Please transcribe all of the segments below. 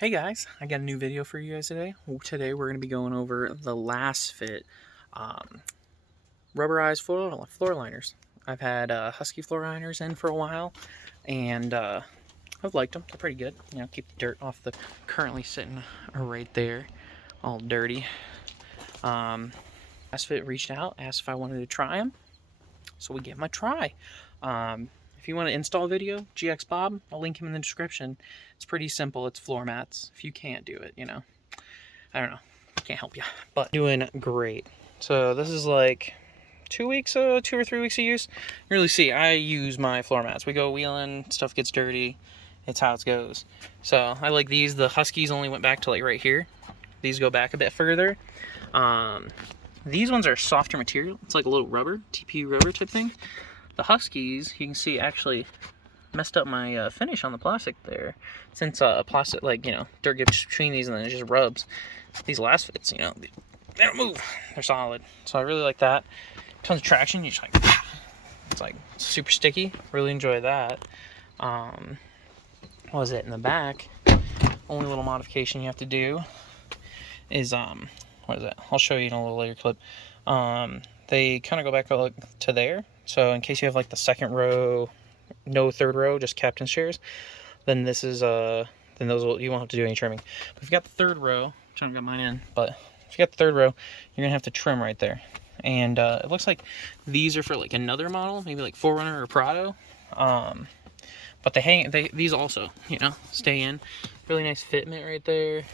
Hey guys, I got a new video for you guys today. Today we're going to be going over the LASFIT rubberized floor liners. I've had Husky floor liners in for a while, and I've liked them. They're pretty good. You know, keep the dirt off the currently sitting right there, all dirty. LASFIT reached out, asked if I wanted to try them, so we gave them a try. If you want to install a video, GXBOB, I'll link him in the description. It's pretty simple. It's floor mats. If you can't do it, you know, I don't know. Can't help you. But doing great. So this is like 2 or 3 weeks of use. You really see, I use my floor mats. We go wheeling, stuff gets dirty. It's how it goes. So I like these. The Huskies only went back to like right here. These go back a bit further. These ones are softer material. It's like a little rubber, TPU rubber type thing. The Huskies, you can see, actually messed up my finish on the plastic there. Since plastic, like, you know, dirt gets between these and then it just rubs. These LASFITs, you know, they don't move. They're solid. So I really like that. Tons of traction. You're just like, it's like super sticky. Really enjoy that. What was it in the back? Only little modification you have to do is, what is it? I'll show you in a little later clip. They kind of go back to there. So in case you have like the second row, no third row, just captain's chairs, then this is then you won't have to do any trimming. But if you got the third row, which I haven't got mine in, but if you got the third row, you're gonna have to trim right there. And it looks like these are for like another model, maybe like Forerunner or Prado. But these also, you know, stay in. Really nice fitment right there.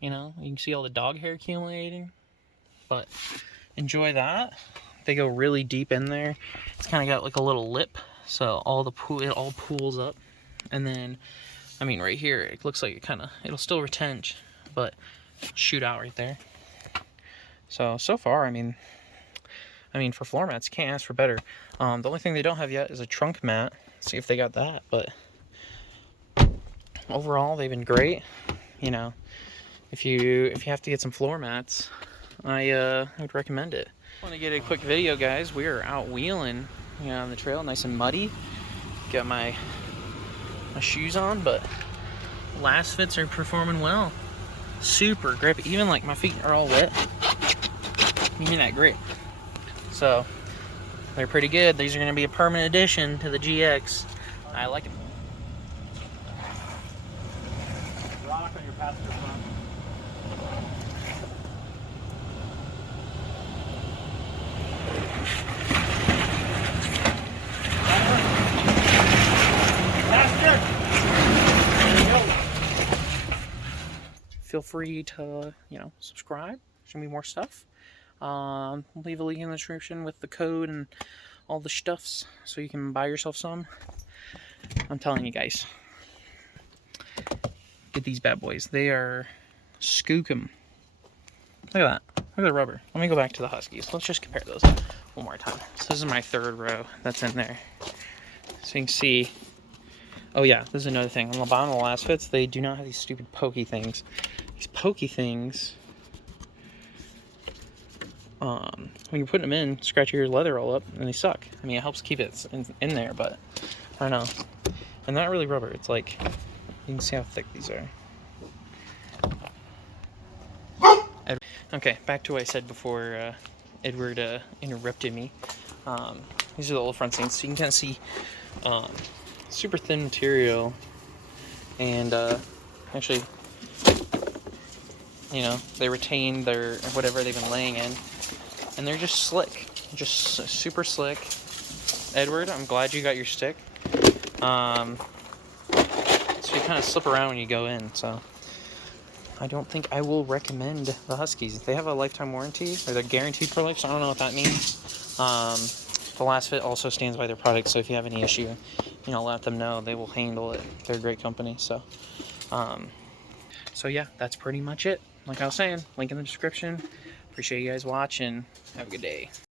You know, you can see all the dog hair accumulating. But enjoy that. They go really deep in there. It's kind of got like a little lip, so it all pools up. And then, I mean, right here, it looks like it'll still retench, but shoot out right there. So far, I mean, for floor mats, you can't ask for better. The only thing they don't have yet is a trunk mat. Let's see if they got that, but overall, they've been great. You know, if you have to get some floor mats, I would recommend it. I want to get a quick video, guys. We are out wheeling, you know, on the trail, nice and muddy. Got my shoes on, but LASFITs are performing well. Super grippy. Even like my feet are all wet. Give me that grip. So they're pretty good. These are going to be a permanent addition to the GX. I like it. Rock on your passenger front. Feel free to, you know, subscribe. There's gonna be more stuff. Leave a link in the description with the code and all the stuffs so you can buy yourself some. I'm telling you guys, get these bad boys. They are skookum. Look at that. Look at the rubber. Let me go back to the Huskies. Let's just compare those one more time. So this is my third row that's in there. So you can see. Oh yeah, this is another thing. On the bottom of the LASFITs, they do not have these stupid pokey things. These pokey things, when you're putting them in, scratch your leather all up, and they suck. I mean, it helps keep it in there, but I don't know. And not really rubber. It's like, you can see how thick these are. Okay, back to what I said before Edward interrupted me. These are the old front seats, so you can kind of see super thin material, and actually, you know, they retain their whatever they've been laying in, and they're just slick, just super slick. Edward, I'm glad you got your stick. So you kind of slip around when you go in, so I don't think I will recommend the Huskies. They have a lifetime warranty, or they're guaranteed for life, so I don't know what that means. The LASFIT also stands by their product, so if you have any issue, you know, let them know. They will handle it. They're a great company. So yeah, that's pretty much it. Like I was saying, link in the description. Appreciate you guys watching. Have a good day.